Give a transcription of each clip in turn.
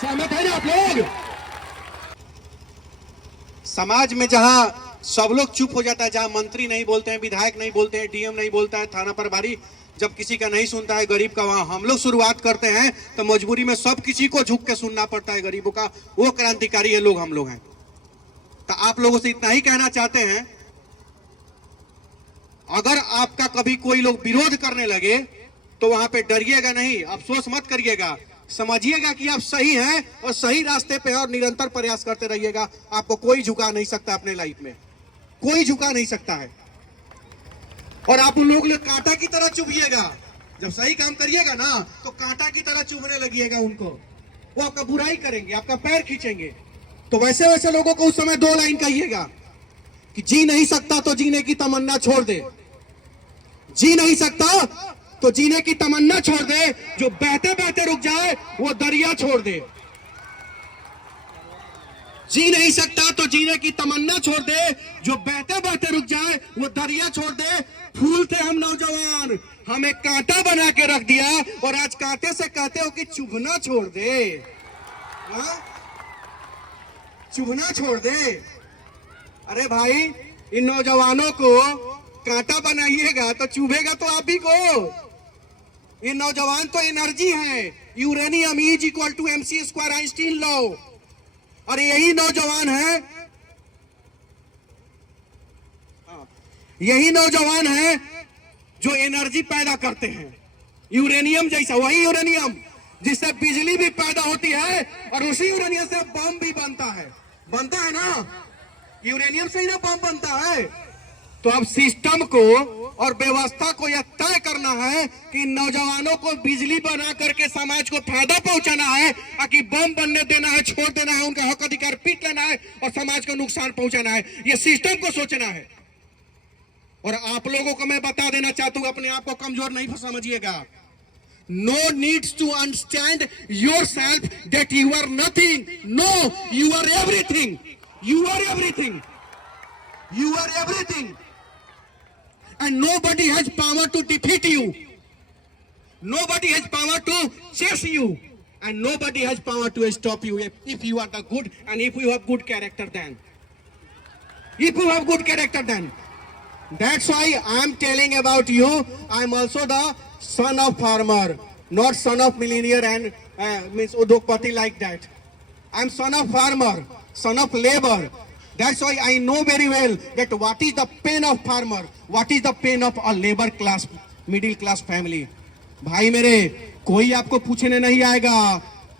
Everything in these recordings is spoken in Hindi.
सहमत है ना आप लोग? समाज में जहां सब लोग चुप हो जाता है, जहां मंत्री नहीं बोलते हैं, विधायक नहीं बोलते हैं, डीएम नहीं बोलता है, थाना प्रभारी जब किसी का नहीं सुनता है गरीब का, वहां हम लोग शुरुआत करते हैं तो मजबूरी में सब किसी को झुक के सुनना पड़ता है गरीबों का। वो क्रांतिकारी है लोग, हम लोग हैं। तो आप लोगों से इतना ही कहना चाहते हैं, अगर आपका कभी कोई लोग विरोध करने लगे तो वहां पे डरिएगा नहीं, अफसोस मत करिएगा, समझिएगा कि आप सही हैं और सही रास्ते पे हैं और निरंतर प्रयास करते रहिएगा। आपको कोई झुका नहीं सकता, अपने लाइफ में कोई झुका नहीं सकता है। और आप उन लोगों कांटा की तरह चुभिएगा, जब सही काम करिएगा ना तो कांटा की तरह चुभने लगिएगा उनको, वो आपका बुराई करेंगे, आपका पैर खींचेंगे। तो वैसे वैसे लोगों को उस समय 2 लाइन कहिएगा कि जी नहीं सकता तो जीने की तमन्ना छोड़ दे, जी नहीं सकता तो जीने की तमन्ना छोड़ दे, जो बहते बहते रुक जाए वो दरिया छोड़ दे। जी नहीं सकता तो जीने की तमन्ना छोड़ दे, जो बहते बहते रुक जाए वो दरिया छोड़ दे। फूल थे हम नौजवान, हमें कांटा बना के रख दिया और आज कांटे से कहते हो कि चुभना छोड़ दे। हाँ? चुभना छोड़ दे। अरे भाई, इन नौजवानों को कांटा बनाइएगा तो चुभेगा तो आप ही को। ये नौजवान तो एनर्जी है, uranium is equal to mc² Einstein law. और यही नौजवान है, यही नौजवान है जो एनर्जी पैदा करते हैं, यूरेनियम जैसा, वही यूरेनियम जिससे बिजली भी पैदा होती है और उसी यूरेनियम से बम भी बनता है ना, यूरेनियम से ही ना बम बनता है। तो अब सिस्टम को और व्यवस्था को यह तय करना है कि नौजवानों को बिजली बना करके समाज को फायदा पहुंचाना है, कि बम बनने देना है, छोड़ देना है, उनका हक अधिकार पीट लेना है और समाज को नुकसान पहुंचाना है। यह सिस्टम को सोचना है। और आप लोगों को मैं बता देना चाहता हूं, अपने आप को कमजोर नहीं समझिएगा। No needs to understand yourself that you are nothing. No, you are everything. You are everything. You are everything. And nobody has power to defeat you. Nobody has power to chase you. And nobody has power to stop you if you are the good and if you have good character then. If you have good character then. That's why I am telling about you. I am also the son of farmer, not son of millionaire and means Udogpati like that. I am son of farmer, son of labor. That's why I know very well that what is the pain of farmer, what is the pain of a labor class, middle class family. भाई मेरे, कोई आपको पूछने नहीं आएगा,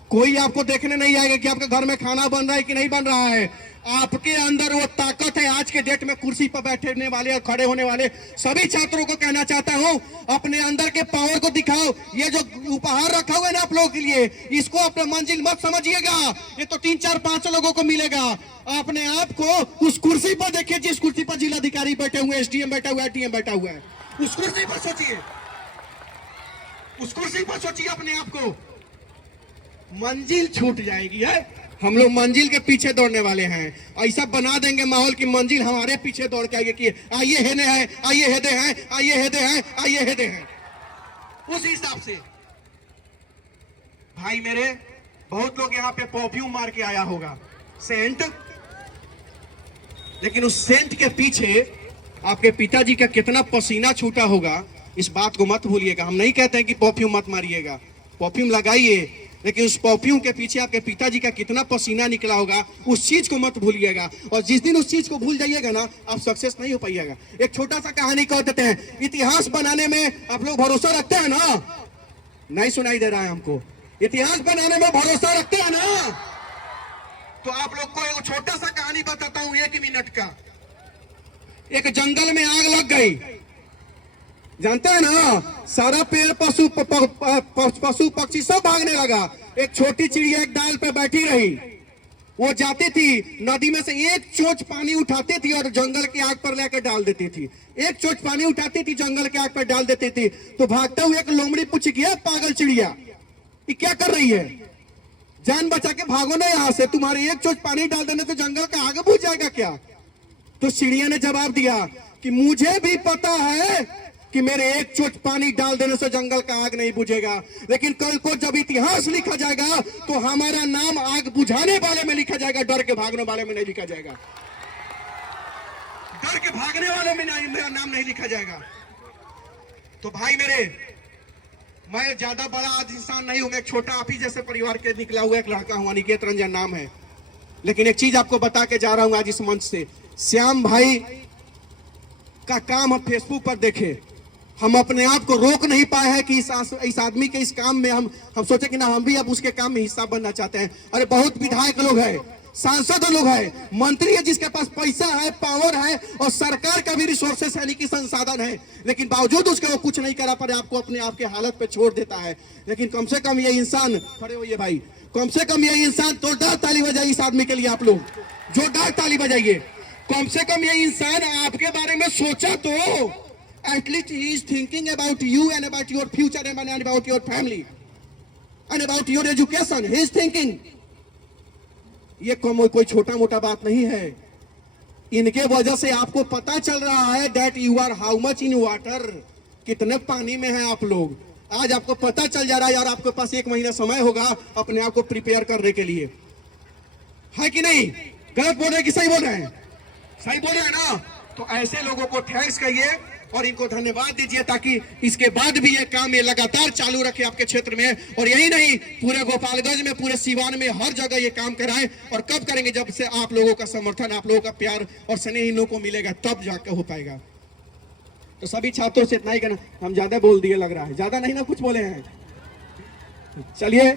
कोई आपको देखने नहीं आएगा कि आपके घर में खाना बन रहा है कि नहीं बन रहा है। आपके अंदर वो ताकत है। आज के डेट में कुर्सी पर बैठने वाले और खड़े होने वाले सभी छात्रों को कहना चाहता हूं, अपने अंदर के पावर को दिखाओ। ये जो उपहार रखा हुआ है ना आप लोगों के लिए, इसको अपना मंजिल मत समझिएगा। ये तो 3 4 5 लोगों को मिलेगा। अपने आप को उस कुर्सी पर देखिए जिस कुर्सी पर जिलाधिकारी बैठे हुए, एसडीएम बैठा हुआ है, डीएम बैठा हुआ है। उस कुर्सी पर सोचिए, उस कुर्सी पर सोचिए अपने आप को। मंजिल छूट जाएगी है। हम लोग मंजिल के पीछे दौड़ने वाले हैं। ऐसा बना देंगे माहौल की मंजिल हमारे पीछे दौड़ के आएगी कि आइए हेदे हैं, आइए हेदे हैं, आइए हेदे हैं, आइए हेदे हैं। उस हिसाब से भाई मेरे, बहुत लोग यहाँ पे परफ्यूम मार के आया होगा, सेंट, लेकिन उस सेंट के पीछे आपके पिताजी का कितना पसीना छूटा होगा, इस बात को मत भूलिएगा। हम नहीं कहते हैं कि परफ्यूम मत मारिएगा, परफ्यूम लगाइए, लेकिन उस परफ्यूम के पीछे आपके पिताजी का कितना पसीना निकला होगा, उस चीज को मत भूलिएगा। और जिस दिन उस चीज को भूल जाइएगा ना, आप सक्सेस नहीं हो पाइएगा। एक छोटा सा कहानी कह देते हैं। इतिहास बनाने में आप लोग भरोसा रखते हैं ना? नहीं सुनाई दे रहा है हमको? इतिहास बनाने में भरोसा रखते हैं ना? तो आप लोग को एक छोटा सा कहानी बताता हूं, 1 मिनट का। एक जंगल में आग लग गई, जानते हैं ना? सारा पेड़ पशु पक्षी सब भागने लगा। एक छोटी चिड़िया एक डाल पे बैठी रही। वो जाती थी नदी में से एक चोंच पानी उठाती थी और जंगल की आग पर लेकर डाल देती थी। एक चोंच पानी उठाती थी, जंगल की आग पर डाल देती थी। तो भागते हुए एक लोमड़ी पूछ गया, पागल चिड़िया ये क्या कर रही है? जान बचा के भागो ना यहाँ से, तुम्हारे एक चोंच पानी डाल देने तो जंगल का आग बुझ जाएगा क्या? तो चिड़िया ने जवाब दिया कि मुझे भी पता है कि मेरे एक चोट पानी डाल देने से जंगल का आग नहीं बुझेगा, लेकिन कल को जब इतिहास लिखा जाएगा तो हमारा नाम आग बुझाने वाले में लिखा जाएगा, डर के भागने वाले में नहीं लिखा जाएगा। डर के भागने वाले में नहीं, मेरा नाम नहीं लिखा जाएगा। तो भाई मेरे, मैं ज्यादा बड़ा आज इंसान नहीं हूं, मैं एक छोटा आप ही जैसे परिवार के निकला हुआ एक लड़का हूं, अनिकेत रंजन नाम है। लेकिन एक चीज आपको बता के जा रहा हूं आज इस मंच से, श्याम भाई का काम हम फेसबुक पर देखे, हम अपने आप को रोक नहीं पाए हैं कि इस आदमी के इस काम में हम सोचे कि ना हम भी अब उसके काम में हिस्सा बनना चाहते हैं। अरे बहुत विधायक लोग हैं, सांसद लोग हैं, मंत्री है जिसके पास पैसा है, पावर है और सरकार का भी रिसोर्सेस यानी कि संसाधन है, लेकिन बावजूद उसके वो कुछ नहीं करा पाए, आपको अपने आप के हालत पे छोड़ देता है। लेकिन कम से कम ये इंसान, खड़े होइए भाई, कम से कम ये इंसान, जोरदार ताली बजाइए इस आदमी के लिए आप लोग, जोरदार ताली बजाइए। कम से कम ये इंसान आपके बारे में सोचा तो, at least he is thinking about you and about your future and about your family and about your education. He is thinking. ये कोई छोटा मोटा बात नहीं है। इनके वजह से आपको पता चल रहा है that you are how much in water, कितने पानी में हैं आप लोग। आज आपको पता चल जा रहा है यार, आपके पास 1 महीना समय होगा अपने आप को प्रिपेयर करने के लिए, है कि नहीं? गलत बोल रहे कि सही बोल रहे हैं? सही बोल रहे हैं ना? तो ऐसे लोगों को थैंक्स कहिए और इनको धन्यवाद दीजिए, ताकि इसके बाद भी ये काम ये लगातार चालू रखे आपके क्षेत्र में, और यही नहीं पूरे गोपालगंज में, पूरे सिवान में, हर जगह ये काम कराएं। और कब करेंगे? जब से आप लोगों का समर्थन, आप लोगों का प्यार और स्नेह इन लोगों को मिलेगा, तब जाकर हो पाएगा। तो सभी छात्रों से इतना ही कहना, हम ज्यादा बोल दिए लग रहा है, ज्यादा नहीं ना कुछ बोले हैं। चलिए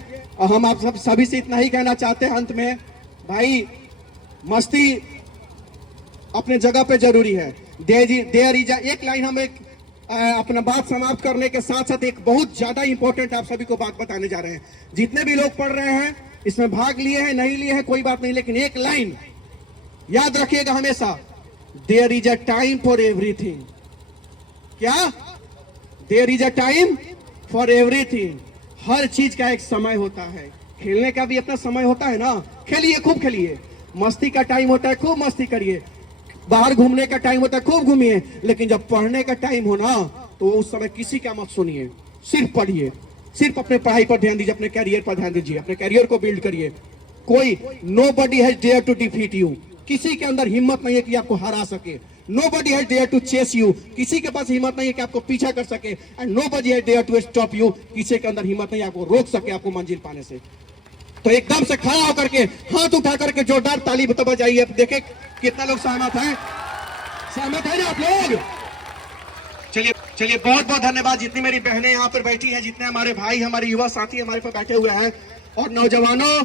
हम आप सब सभी से इतना ही कहना चाहते हैं अंत में, भाई मस्ती अपने जगह पे जरूरी है। देयर इज एक लाइन, हम एक अपना बात समाप्त करने के साथ साथ एक बहुत ज्यादा इंपॉर्टेंट आप सभी को बात बताने जा रहे हैं। जितने भी लोग पढ़ रहे हैं, इसमें भाग लिए हैं नहीं लिए हैं कोई बात नहीं, लेकिन एक लाइन याद रखिएगा हमेशा, there is a time for everything. क्या? There is a time for everything. हर चीज का एक समय होता है, खेलने का भी अपना समय होता है ना, खेलिए, खूब खेलिए। मस्ती का टाइम होता है, खूब मस्ती करिए। बाहर घूमने का टाइम होता है, खूब घूमिए। लेकिन जब पढ़ने का टाइम हो ना, तो उस समय किसी का मत सुनिए, सिर्फ पढ़िए, सिर्फ अपने पढ़ाई पर ध्यान दीजिए, अपने कैरियर पर ध्यान दीजिए, अपने कैरियर को बिल्ड करिए। कोई nobody has dared to defeat you, किसी के अंदर हिम्मत नहीं है कि आपको हरा सके। Nobody has dared to chase you, किसी के पास हिम्मत नहीं है कि आपको पीछा कर सके। And nobody has dared to stop you, किसी के अंदर हिम्मत नहीं है आपको रोक सके आपको मंजिल पाने से। तो एकदम से खड़ा होकर के, हाथ उठा करके जोरदार ताली बजाइए। देखे कितना लोग सहमत हैं? सहमत है ना आप लोग? चलिए बहुत बहुत धन्यवाद। जितनी मेरी बहनें यहाँ पर बैठी हैं, जितने हमारे भाई, हमारे युवा साथी हमारे पर बैठे हुए हैं, और नौजवानों,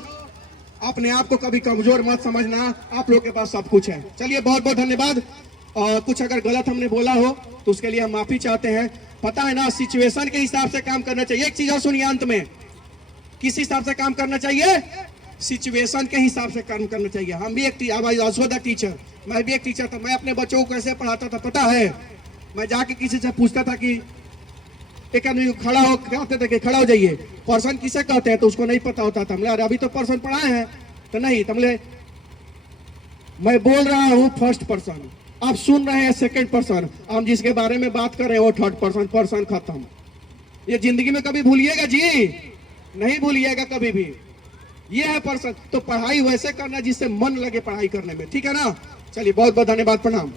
अपने आप को कभी कमजोर मत समझना, आप लोग के पास सब कुछ है। चलिए बहुत बहुत धन्यवाद। कुछ अगर गलत हमने बोला हो तो उसके लिए हम माफी चाहते हैं। पता है ना, सिचुएशन के हिसाब से काम करना चाहिए। एक चीज और सुनिए अंत में, किस हिसाब से काम करना चाहिए? सिचुएशन के हिसाब से काम करना चाहिए। हम भी एक टीचर, मैं भी एक टीचर था। मैं अपने बच्चों को कैसे पढ़ाता था पता है? मैं जाके किसी से पूछता था कि एक आदमी खड़ा हो, कहते थे कि खड़ा हो जाइए, पर्सन किसे कहते हैं, तो उसको नहीं पता होता था। अरे अभी तो पर्सन पढ़ाए हैं, तो नहीं, तुमने, मैं बोल रहा हूँ फर्स्ट पर्सन, आप सुन रहे हैं सेकंड पर्सन, हम जिसके बारे में बात कर रहे हैं वो थर्ड पर्सन। पर्सन खत्म। ये जिंदगी में कभी भूलिएगा जी, नहीं भूलिएगा कभी भी। ये है पर्सन। तो पढ़ाई वैसे करना जिससे मन लगे पढ़ाई करने में, ठीक है ना? चलिए बहुत बहुत धन्यवाद, प्रणाम।